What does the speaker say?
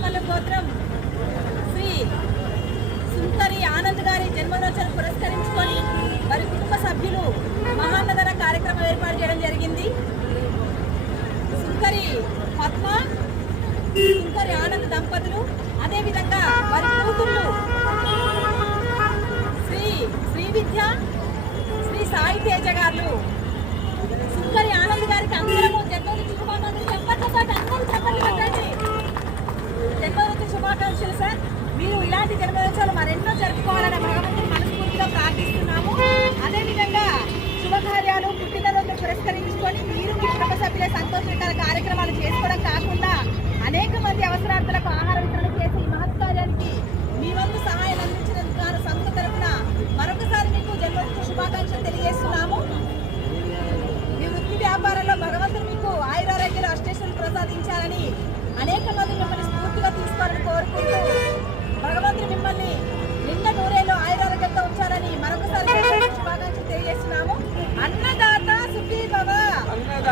రాజమల్ల గోత్రం శ్రీ సుంకరి ఆనంద్ గారి జన్మదినోత్సవం పురస్కరించుకొని వారి కుటుంబ సభ్యులు మహాన్నదన కార్యక్రమం ఏర్పాటు చేయడం జరిగింది. సుంకరి పద్మ సుంకరి ఆనంద్ దంపతులు అదేవిధంగా వారి కూతుళ్ళు శ్రీ శ్రీ విద్య శ్రీ సాయి తేజ గారు సుంకరి ఆనంద్ గారికి అందరము జన్మదిన శుభాకాంక్షలు చెప్పండి సార్ అందరూ చెప్పండి పెట్టండి జన్మదిన సార్. మీరు ఇలాంటి జన్మదినోత్సవాలు మరెన్నో జరుపుకోవాలని భగవంతుని మనస్ఫూర్తిగా ప్రార్థిస్తున్నాము. అదేవిధంగా శుభకార్యాలు పుట్టినరోజు పురస్కరించుకొని మీరు మీ కుటుంబ సభ్యుల సంతోషకర కార్యక్రమాలు చేసుకోవడం కాకుండా అనేక మంది అవసరార్థులకు ఆహార వితరణ చేసి ఈ మహత్కార్యానికి మీ వంతు సహాయం అందించినందుకు సంస్థ తరపున మరొకసారి మీకు జన్మదిన శుభాకాంక్షలు తెలియజేస్తున్నాము. మీ వృత్తి వ్యాపారంలో భగవంతుడు మీకు ఆయురారోగ్యాలు అష్టేశ్వరులు ప్రసాదించాలని అనేక మంది